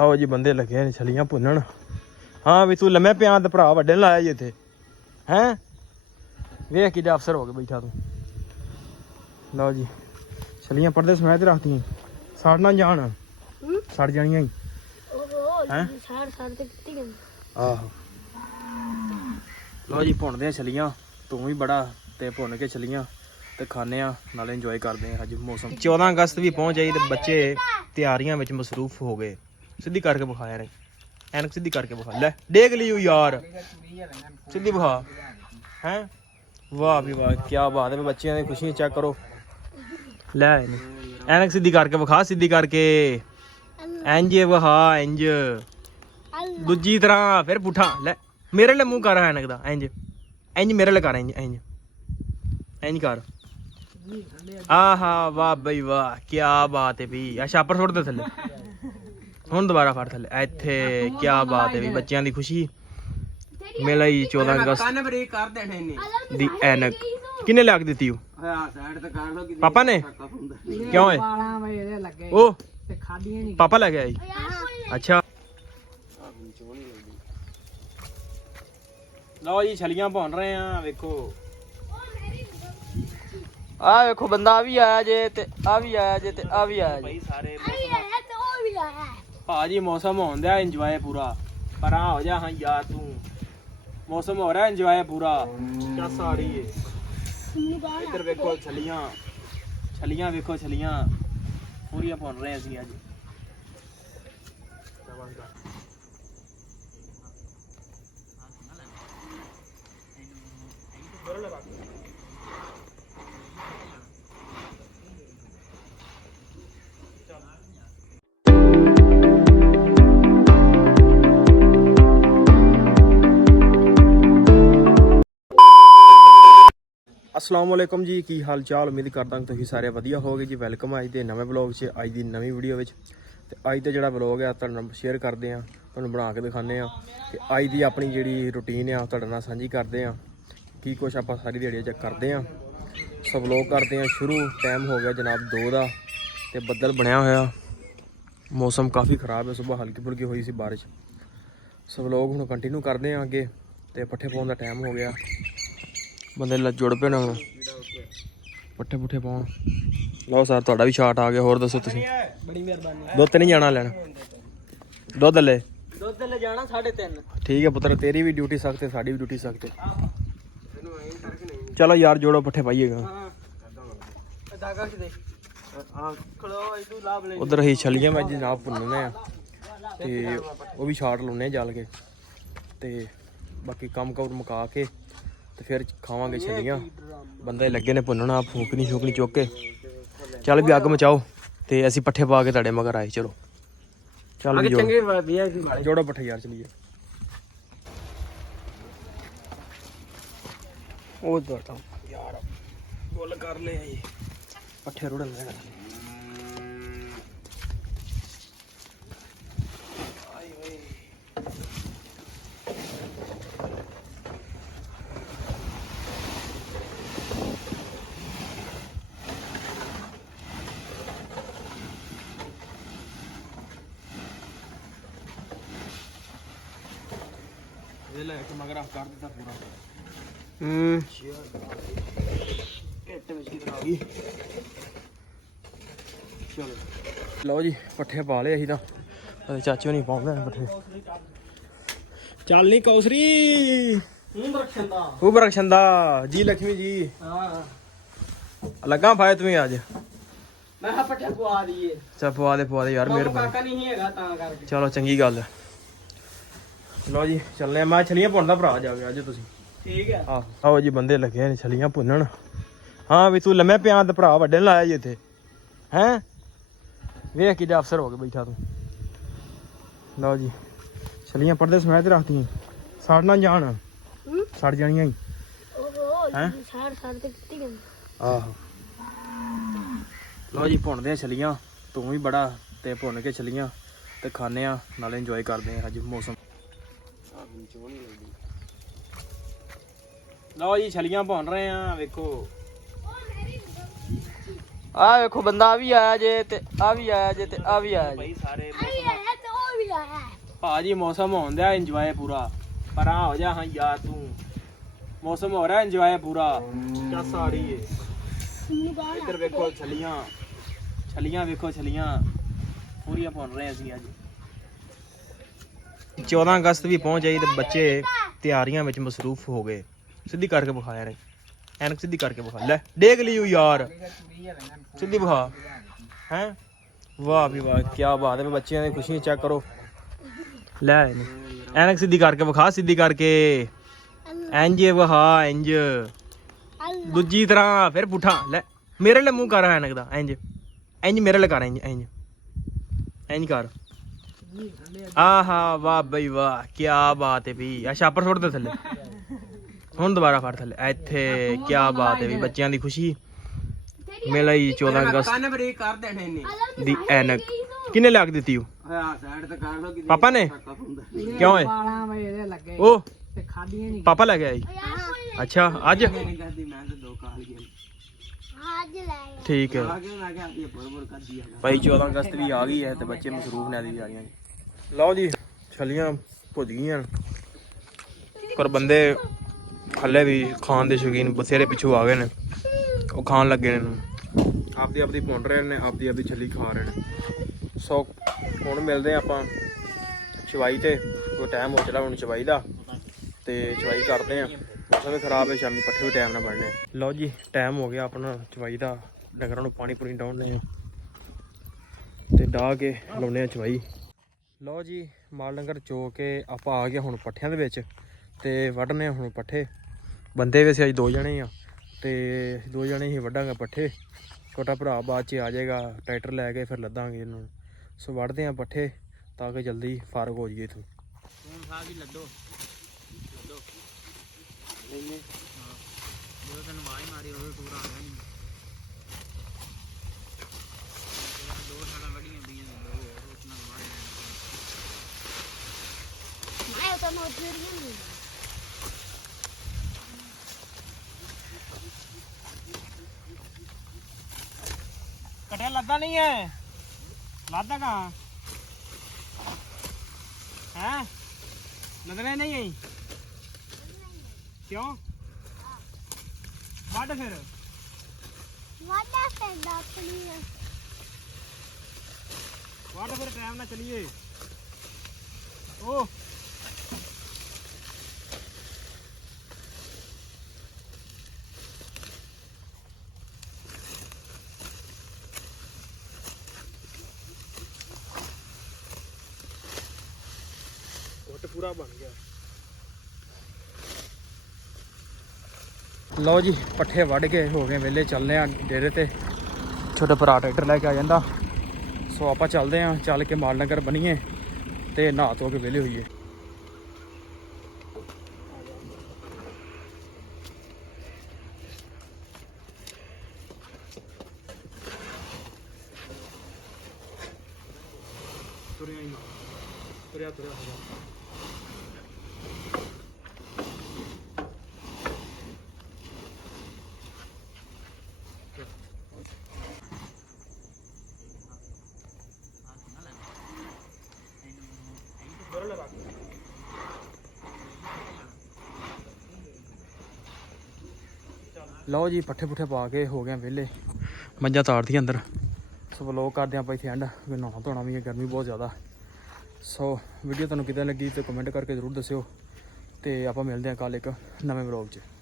आओ जी बंदे लगे ने छलियां भुनन। हाँ भी तू लम्मे पिया ते भरा वड्डे ने लाया जी इत्थे हैं वेख कि अफसर हो गए बैठा तू। लो जी छलियां पड़दे समेत रखती सड़ ना जान सड़ जानियां हैं आहो। लो जी भुनदे छलियां तू भी बड़ा ते भुन के छलियां ते खाने नाले इंजॉय करते हैं। अज मौसम 14 अगस्त भी पहुंच आई ते बच्चे तैयारियां में मसरूफ हो गए। सीधी करके बखाया ने एनक सीधी करके बखा ले देख ली यार सीधी बखा हैं। वाह भी वाह क्या बात है बच्चों की खुशियां चेक करो। ले एनक सीधी करके बखा सीधी करके इंज बखा इंज दूजी तरह फिर पुठा ले मेरे ले मुंह कर एनक दा इंज इंज मेरे ले कर इंज इंज इंज कर। आहा वाह बई वाह क्या बात है भी अच्छा पर छोड़ दे थले हुण दोबारा फड़ थले इत्थे क्या बात है भी बच्चों की खुशी मेला ही 14 अगस्त दी ऐनक किने लग दी पापा ने क्यों है ओ पापा लगे आई अच्छा। लो जी छलियां भुन रहे हैं वेखो आ वेखो बंदा आ भी आया जे ते आ भी आया जे ते आ भी आया भाई सारे भाजी मौसम होन दिया इंजॉय पूरा पर हाँ हो जा। हाँ यार तू मौसम हो रहा है इंजॉय पूरा क्या साड़ी है इधर वेखो छलियां छलियां वेखो छलियां पूरी भुन रहे हैं अज। अस्सलाम वालेकुम जी की हाल चाल उम्मीद करदा तुसीं सारे वधिया होगे जी। वैलकम अज के नवे ब्लॉग च अज की नवी वीडियो में। अज का जो ब्लॉग है तुहाडे शेयर करते हैं तुहानूं बना के दिखाने कि अज की अपनी जी रूटीन है तुहाडे नाल सांझी करते हैं की कुछ आप सारी दिहाड़ी च करते हैं। सो ब्लॉग करते हैं शुरू। टाइम हो गया जनाब 2 का तो बदल बनया होया मौसम काफ़ी ख़राब है सुबह हल्की फुल्की हुई सी बारिश। सो ब्लॉग हुण कंटिन्यू करते हैं अगे तो पट्ठे पाउण का टाइम हो गया बंदे जुड़ पे हुण पट्ठे पुट्ठे पाउण। लो सर तुहाडा भी शाट आ गया होर दसो तुसीं दुध ते नहीं जाना लैन दुध ले जाना 3:30 ठीक है पुत्र तेरी भी ड्यूटी सख्त है साड़ी भी ड्यूटी सख्त है। चलो यार जोड़ो पट्ठे पाइएगा उधर ही छलियां में जनाब भुनने ते वो भी शाट लाने जल के ते बाकी कम कम मुका के तो फिर खावांगे छलियां। बंदे लगे ने भुनना फूकनी शूकनी चुक के चल भी अग मचाओ तो असीं पट्ठे पा के तुहाडे मगर आए। चलो चल भी जोड़ो पट्ठे यार चलिए यार बोल कर ले पट्ठे रुड़न मगर कर दिता पूरा लो जी पट्ठे पा ले असीं तां चाचे नहीं पाउंदे पट्ठे। चल नहीं कौसरी खूब रक्षंदा जी लक्ष्मी जी लगा फायदा तुम्हें आज मैं पट्ठे पवा दिए चल पवा दे यार मेहरबानी चलो चंगी गल है। लो जी चलने मैं छलियां भुनदा भरा जाओगे अज तुसीं ठीक है। आओ जी बंदे लगे ने छलियां भुनन। हाँ भी तू लम्मे पिया ते भरा वड्डे ने लाया जी इत्थे हैं वेख कि अफसर हो गए बैठा तू। लो जी छलियां पड़दे समेत रखती सड़ ना जान सड़ जानियां हैं आहो। लो जी भुनदे छलियां तू भी बड़ा ते भुन के छलियां ते खाने नाले इंजॉय करते हैं अज मौसम। लो जी छलियां भुन रहे हैं वेखो आ वेखो बंदा आ भी आया जे ते आ भी आया जे ते आ भी आया भाई सारे ਭਾਜੀ ਮੌਸਮ ਹੋਂਦਾ ਇੰਜੋਏ ਪੂਰਾ ਪਰਾਂ ਹੋ ਜਾ ਹਾਂ ਯਾਰ ਤੂੰ ਮੌਸਮ ਹੋ ਰਿਹਾ ਇੰਜੋਏ ਪੂਰਾ ਚੱਸ ਆ ਰਹੀ ਏ ਇੱਧਰ ਵੇਖੋ ਛਲੀਆਂ ਵੇਖੋ ਛਲੀਆਂ ਪੂਰੀਆਂ ਭੁੰਨ ਰਹੇ ਅਸੀਂ ਅੱਜ 14 ਅਗਸਤ ਵੀ ਪਹੁੰਚ ਆਈ ਤੇ ਬੱਚੇ ਤਿਆਰੀਆਂ ਵਿੱਚ ਮਸਰੂਫ ਹੋ ਗਏ ਸਿੱਧੀ ਕਰਕੇ ਵਿਖਾਇਆ ਨੇ ਐਨਕ ਸਿੱਧੀ ਕਰਕੇ ਵਿਖਾ ਲੈ ਦੇਖ ਲਿਓ ਯਾਰ ਸਿੱਧੀ ਵਿਖਾ ਹੈ ਵਾਹ ਵੀ ਵਾਹ ਕੀ ਬਾਤ ਹੈ ਬੱਚਿਆਂ ਦੀ ਖੁਸ਼ੀ ਚੈੱਕ ਕਰੋ ਲੈ ਐਨਕ ਸਿੱਧੀ ਕਰਕੇ ਵਿਖਾ ਸਿੱਧੀ ਕਰਕੇ ਇੰਜ ਵਿਖਾ ਇੰਜ ਦੂਜੀ ਤਰ੍ਹਾਂ ਫਿਰ ਪੁੱਠਾ ਲੈ ਮੇਰੇ ਲਈ ਮੂੰਹ ਕਰ ਐਨਕ ਦਾ ਇੰਜ ਮੇਰੇ ਲਈ ਕਰ ਇੰਜ ਕਰ ਆਹਾ ਵਾਹ ਬਈ ਵਾਹ ਕੀ ਬਾਤ ਹੈ ਵੀ ਆ ਛਾਪਰ ਸੁੱਟ ਦੇ ਥੱਲੇ ਹੁਣ ਦੁਬਾਰਾ ਫੜ ਥੱਲੇ ਇੱਥੇ ਕੀ ਬਾਤ ਹੈ ਵੀ ਬੱਚਿਆਂ ਦੀ ਖੁਸ਼ੀ ਮੇਲਾ ਹੀ 14 ਅਗਸਤ ਦੀ ਐਨਕ ਕਿਹਨੇ ਲਿਆ ਕੇ ਦਿੱਤੀ ਉਹ ਪਾਪਾ ਨੇ ਕਿਉਂ ਹੈ ਉਹ ਪਾਪਾ ਲੈ ਕੇ ਆਈ ਅੱਛਾ ਅੱਜ ਠੀਕ ਹੈ ਭਾਈ 14 ਅਗਸਤ ਵੀ ਆ ਗਈ ਹੈ ਤੇ ਬੱਚੇ ਮਸਰੂਫ ਨੇ ਦੀ ਤਿਆਰੀਆਂ ਲਓ ਜੀ ਛਲੀਆਂ ਭੁੱਜ ਗਈਆਂ ਪਰ ਬੰਦੇ ਹੱਲੇ ਵੀ ਖਾਣ ਦੇ ਸ਼ੌਕੀਨ ਬਥੇਰੇ ਪਿੱਛੋਂ ਆ ਗਏ ਨੇ ਉਹ ਖਾਣ ਲੱਗੇ ਨੇ ਆਪਦੀ ਭੁੰਨ ਰਹੇ ਨੇ ਆਪਦੀ ਛੱਲੀ ਖਾ ਰਹੇ ਨੇ ਸੋ ਹੁਣ ਮਿਲਦੇ ਆਪਾਂ ਚਵਾਈ ਤੇ ਕੋਈ ਟਾਈਮ ਹੋ ਚਲਾ ਹੁਣ ਚਵਾਈ ਦਾ ਤੇ ਚਵਾਈ ਕਰਦੇ ਆ ਮੌਸਮ ਵੀ ਖਰਾਬ ਹੈ ਸ਼ਾਮੀ ਪੱਠੇ ਵੀ ਟਾਈਮ ਨਾਲ ਬਣਨੇ ਲਓ ਜੀ ਟਾਈਮ ਹੋ ਗਿਆ ਆਪਣਾ ਚਵਾਈ ਦਾ ਡੰਗਰਾਂ ਨੂੰ ਪਾਣੀ ਪੂਣੀ ਡਾਉਣੇ ਆ ਤੇ ਡਾਹ ਕੇ ਲਾਉਣੇ ਆ ਚਵਾਈ ਲਓ ਜੀ ਮਾਲ ਡੰਗਰ ਚੋ ਕੇ ਆਪਾਂ ਆ ਗਏ ਹੁਣ ਪੱਠਿਆਂ ਦੇ ਵਿੱਚ ਤੇ ਵੱਢਨੇ ਹੁਣ ਪੱਠੇ ਬੰਦੇ ਵੈਸੇ ਅੱਜ 2 ਜਣੇ ਆ ਤੇ 2 ਜਣੇ ਹੀ ਵੱਢਾਂਗੇ ਪੱਠੇ ਛੋਟਾ ਭਰਾ ਬਾਅਦ 'ਚ ਆ ਜਾਏਗਾ ਟਰੈਕਟਰ ਲੈ ਕੇ ਫਿਰ ਲੱਦਾਂਗੇ ਇਹਨੂੰ ਸੋ ਵੱਢਦੇ ਆ ਪੱਠੇ ਤਾਂ ਕਿ ਜਲਦੀ ਫਾਰਗ ਹੋ ਜਾਈਏ ਇੱਥੋਂ ਲੱਡੋ ਜਦੋਂ ਤੈਨੂੰ ਆਵਾਜ਼ ਮਾਰੀ ਉਹ ਟੂਰ ਆ ਗਿਆ ਨਹੀਂ ਦੋ ਸਾਲਾਂ ਵੱਡੀਆਂ ਪਈਆਂ ਨੇ ਉਹ ਉਸ ਨਾਲ ਮਾਰੇ ਮੈਂ ਤਾਂ ਮੋੜ ਨਹੀਂ कटिया लद्दा नहीं है लादा कहाँ है लदने नहीं है क्यों वाट फिर वाट फिर टाइम ना चलिए ओ पूरा बन गया लो जी पट्ठे वढ़ के हो गए वेले चलने डेरे ते छोटे भरा ट्रैक्टर लैके आ जाता सो आप चलते हैं चल के माल डंगर बनीए ते नहा धो के वेले होइए तुरिया लो जी पट्ठे पुट्ठे पा के हो गए वेले मझां ताड़ दी अंदर सो व्लॉग करते हैं इत्थे एंड नहाना धोना भी है गर्मी बहुत ज़्यादा सो वीडियो तुहानूं किदां लगी तो कमेंट करके जरूर दस्सिओ ते आपां मिलदे हां कल एक नवें व्लॉग 'च।